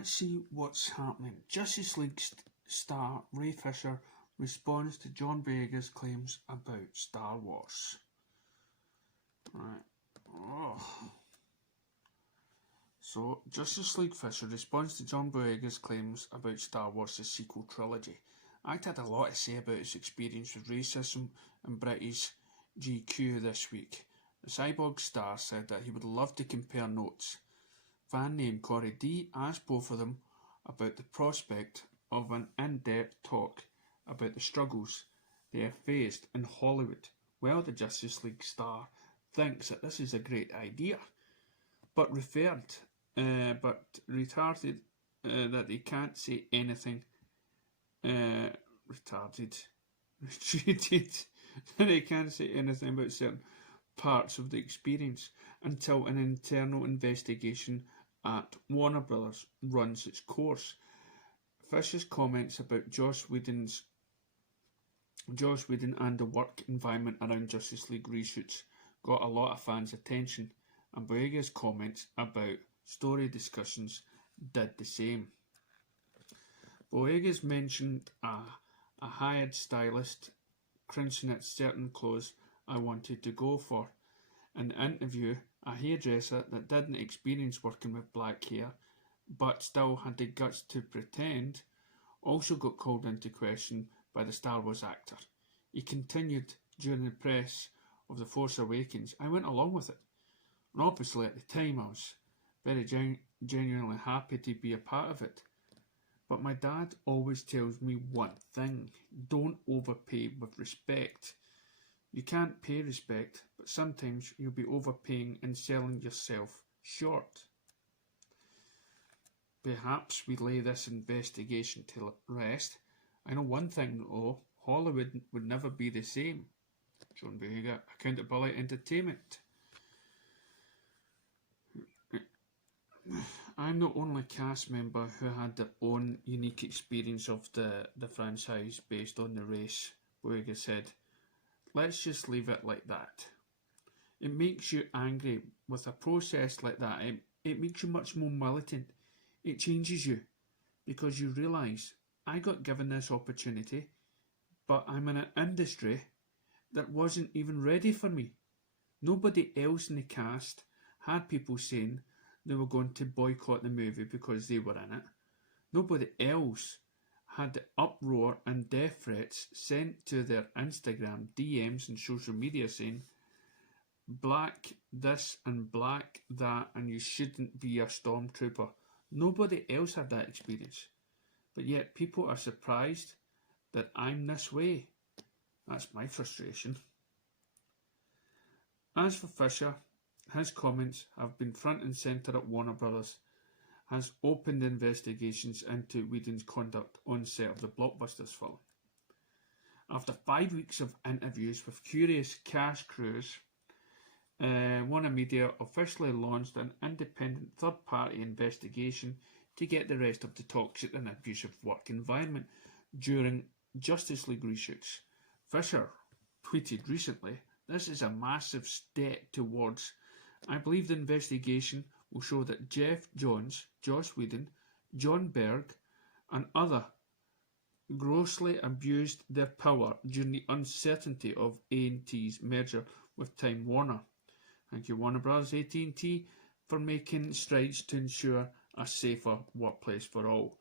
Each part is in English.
let's see what's happening. Justice League star Ray Fisher responds to John Boyega's claims about Star Wars. Right. Oh. So, Justice League Fisher responds to John Boyega's claims about Star Wars' sequel trilogy. Act had a lot to say about his experience with racism in British GQ this week. The cyborg star said that he would love to compare notes. Fan named Corey D asked both of them about the prospect of an in-depth talk about the struggles they have faced in Hollywood. Well, the Justice League star thinks that this is a great idea, but retarded that they can't say anything. Retreated. They can't say anything about certain parts of the experience until an internal investigation at Warner Brothers runs its course. Fisher's comments about Joss Whedon and the work environment around Justice League reshoots got a lot of fans' attention, and Boyega's comments about story discussions did the same. Boyega's mentioned a hired stylist cringing at certain clothes I wanted to go for. In the interview, a hairdresser that didn't experience working with black hair but still had the guts to pretend also got called into question by the Star Wars actor. He continued, during the press of The Force Awakens, I went along with it. And obviously at the time I was very genuinely happy to be a part of it. But my dad always tells me one thing: don't overpay with respect. You can't pay respect, but sometimes you'll be overpaying and selling yourself short. Perhaps we lay this investigation to rest. I know one thing though, Hollywood would never be the same. John Boyega, Accountability Entertainment. I'm the only cast member who had their own unique experience of the franchise based on the race, Boyega said. Let's just leave it like that. It makes you angry with a process like that. It makes you much more militant. It changes you because you realise I got given this opportunity, but I'm in an industry that wasn't even ready for me. Nobody else in the cast had people saying they were going to boycott the movie because they were in it. Nobody else had the uproar and death threats sent to their Instagram DMs and social media saying black this and black that and you shouldn't be a stormtrooper. Nobody else had that experience. But yet people are surprised that I'm this way. That's my frustration. As for Fisher, his comments have been front and centre at Warner Brothers, has opened investigations into Whedon's conduct on set of the blockbusters film. After 5 weeks of interviews with curious cast crews, Warner Media officially launched an independent third-party investigation to get the rest of the toxic and abusive work environment during Justice League reshoots. Fisher tweeted recently, "This is a massive step towards. I believe the investigation will show that Jeff Johns, Joss Whedon, John Berg, and others grossly abused their power during the uncertainty of A&T's merger with Time Warner. Thank you, Warner Bros. AT&T, for making strides to ensure a safer workplace for all."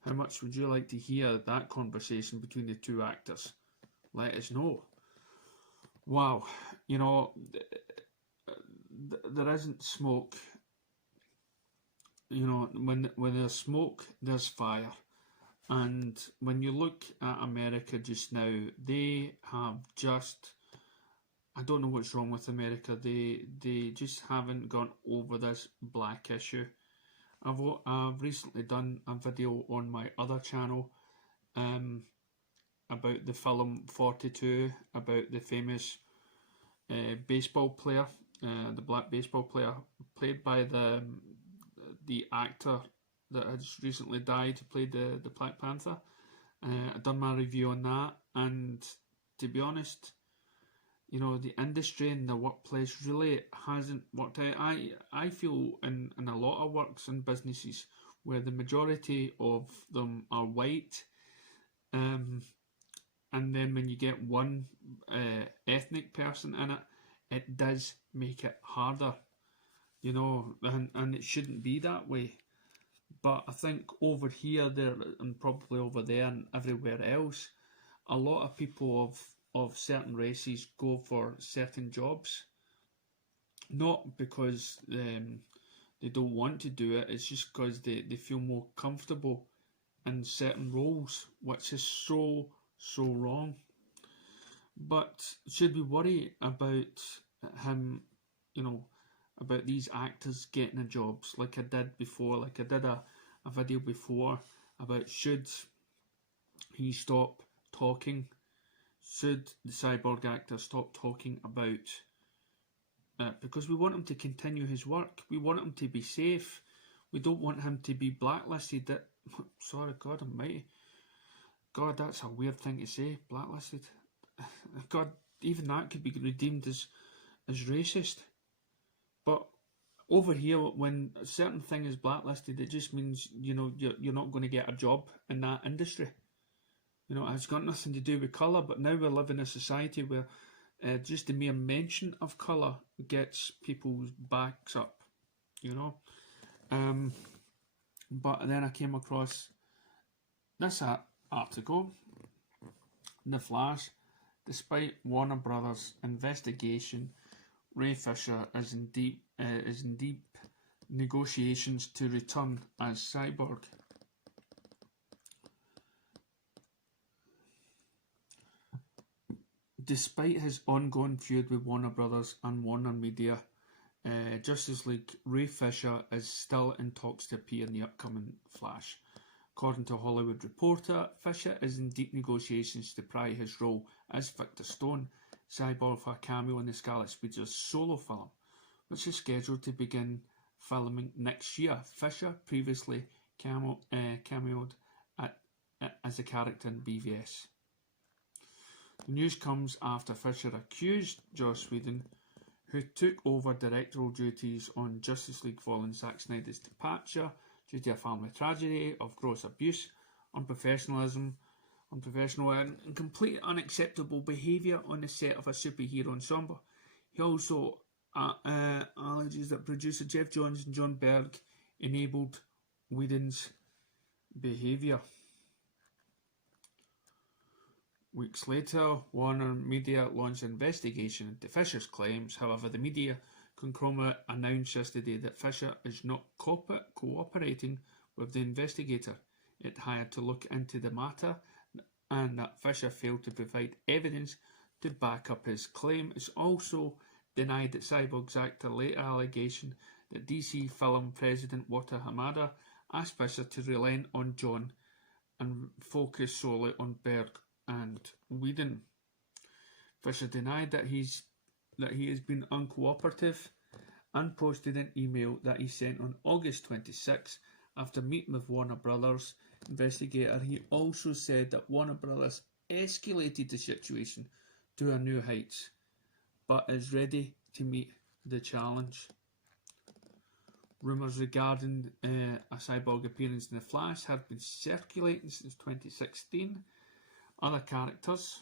How much would you like to hear that conversation between the two actors? Let us know. Wow, you know, there isn't smoke. You know, when there's smoke, there's fire. And when you look at America just now, they have just, I don't know what's wrong with America. They just haven't gone over this black issue. I've recently done a video on my other channel about the film 42, about the famous baseball player, the black baseball player played by the actor that has recently died, who played the Black Panther. I've done my review on that, and to be honest, you know, the industry and the workplace really hasn't worked out. I feel in a lot of works and businesses, where the majority of them are white, and then when you get one ethnic person in it, it does make it harder, and it shouldn't be that way. But I think over here, there, and probably over there and everywhere else, a lot of people of certain races go for certain jobs, not because they don't want to do it, it's just because they feel more comfortable in certain roles, which is so wrong. But should we worry about him, about these actors getting a jobs, like I did before, like I did a video before about should he stop talking, should the cyborg actor stop talking about because we want him to continue his work, we want him to be safe, we don't want him to be blacklisted. That sorry, God almighty, God, that's a weird thing to say, blacklisted. God, even that could be redeemed as racist. But over here, when a certain thing is blacklisted, it just means you're not going to get a job in that industry. It's got nothing to do with colour. But now we live in a society where just the mere mention of colour gets people's backs up. But then I came across this article in the Flash. Despite Warner Brothers' investigation, Ray Fisher is in deep negotiations to return as Cyborg. Despite his ongoing feud with Warner Brothers and Warner Media, Justice League, Ray Fisher is still in talks to appear in the upcoming Flash. According to Hollywood Reporter, Fisher is in deep negotiations to pry his role as Victor Stone, Cyborg, for a cameo in the Scarlet Speedster's solo film, which is scheduled to begin filming next year. Fisher previously cameoed as a character in BVS. The news comes after Fisher accused Joss Whedon, who took over directorial duties on Justice League following Zack Snyder's departure due to a family tragedy, of gross abuse, unprofessional and completely unacceptable behaviour on the set of a superhero ensemble. He also alleges that producer Jeff Johns and John Berg enabled Whedon's behaviour. Weeks later, Warner Media launched an investigation into Fisher's claims. However, the media conglomerate announced yesterday that Fisher is not cooperating with the investigator it hired to look into the matter, and that Fisher failed to provide evidence to back up his claim. It's also denied that Cyborg's actor later allegation that DC film president Walter Hamada asked Fisher to relent on John and focus solely on Berg and Whedon. Fisher denied that he has been uncooperative and posted an email that he sent on August 26 after meeting with Warner Brothers investigator. He also said that Warner Brothers escalated the situation to a new heights, but is ready to meet the challenge. Rumours regarding a Cyborg appearance in The Flash have been circulating since 2016. Other characters,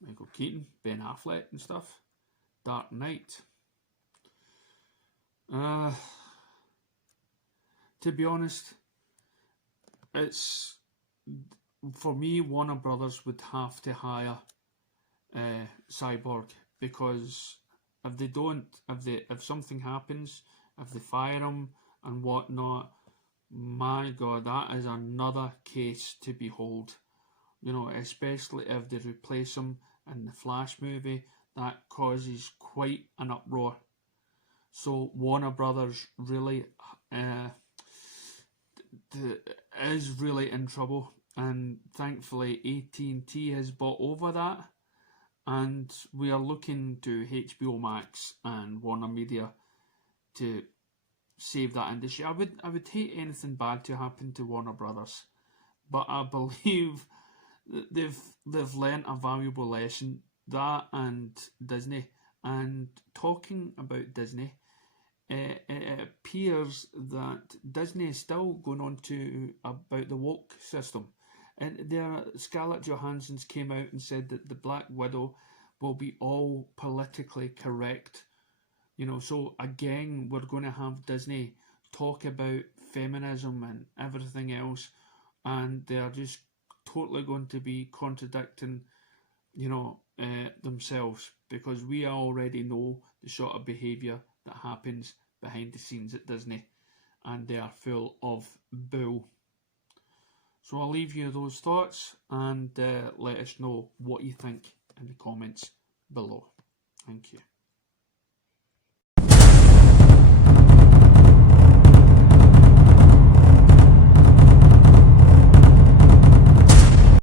Michael Keaton, Ben Affleck and stuff, Dark Knight. To be honest, it's, for me, Warner Brothers would have to hire Cyborg, because if they don't, if something happens, if they fire him and whatnot, my God, that is another case to behold. Especially if they replace him in the Flash movie, that causes quite an uproar. So Warner Brothers really is really in trouble, and thankfully AT&T has bought over that, and we are looking to HBO Max and Warner Media to save that industry. I would hate anything bad to happen to Warner Brothers, but I believe they've learnt a valuable lesson. That and Disney. And talking about Disney, it appears that Disney is still going on to about the woke system. And there, Scarlett Johansson's came out and said that the Black Widow will be all politically correct. You know, so again, we're going to have Disney talk about feminism and everything else, and they're just totally going to be contradicting, themselves, because we already know the sort of behaviour that happens behind the scenes at Disney, and they are full of bull. So I'll leave you those thoughts, and let us know what you think in the comments below. Thank you.